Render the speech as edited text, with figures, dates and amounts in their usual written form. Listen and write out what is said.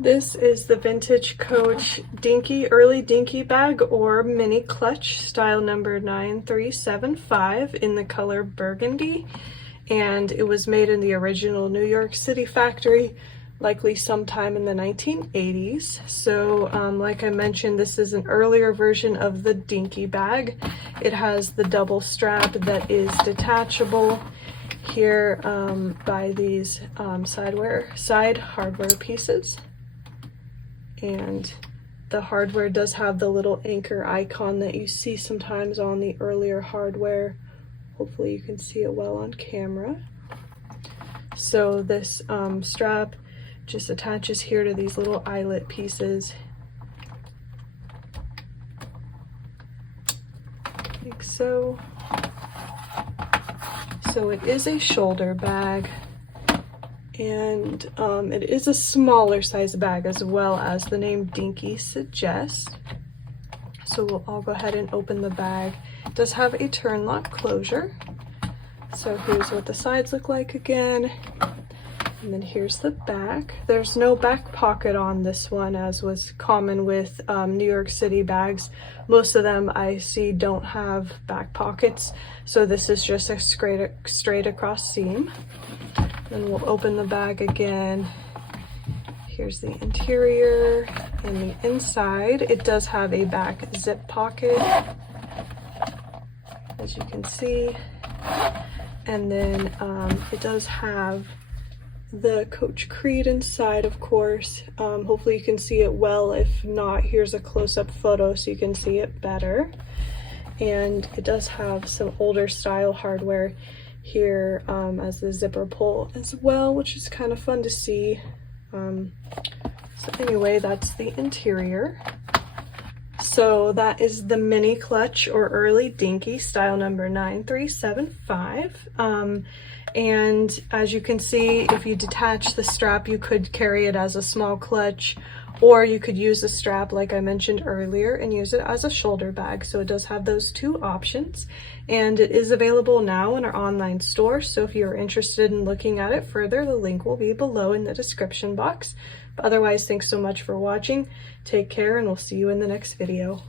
This is the vintage Coach early Dinky Bag or mini clutch, style number 9375 in the color Burgundy. And it was made in the original New York City factory, likely sometime in the 1980s. So like I mentioned, this is an earlier version of the Dinky Bag. It has the double strap that is detachable here by these side hardware pieces. And the hardware does have the little anchor icon that you see sometimes on the earlier hardware. Hopefully you can see it well on camera. So this strap just attaches here to these little eyelet pieces, like so. So it is a shoulder bag, and it is a smaller size bag as well, as the name Dinky suggests. So I'll go ahead and open the bag. It does have a turn lock closure. So here's what the sides look like again. And then here's the back. There's no back pocket on this one, as was common with New York City bags. Most of them I see don't have back pockets. So this is just a straight across seam. Then we'll open the bag again. Here's the interior and the inside. It does have a back zip pocket, as you can see. And then it does have the Coach Creed inside, of course. Hopefully you can see it well. If not, here's a close-up photo so you can see it better. And it does have some older style hardware here as the zipper pull as well, which is kind of fun to see. So anyway, that's the interior. So that is the mini clutch or early Dinky, style number 9375. And as you can see, if you detach the strap, you could carry it as a small clutch, or you could use the strap like I mentioned earlier and use it as a shoulder bag. So it does have those two options, and it is available now in our online store. So if you're interested in looking at it further, the link will be below in the description box. But otherwise, thanks so much for watching. Take care, and we'll see you in the next video.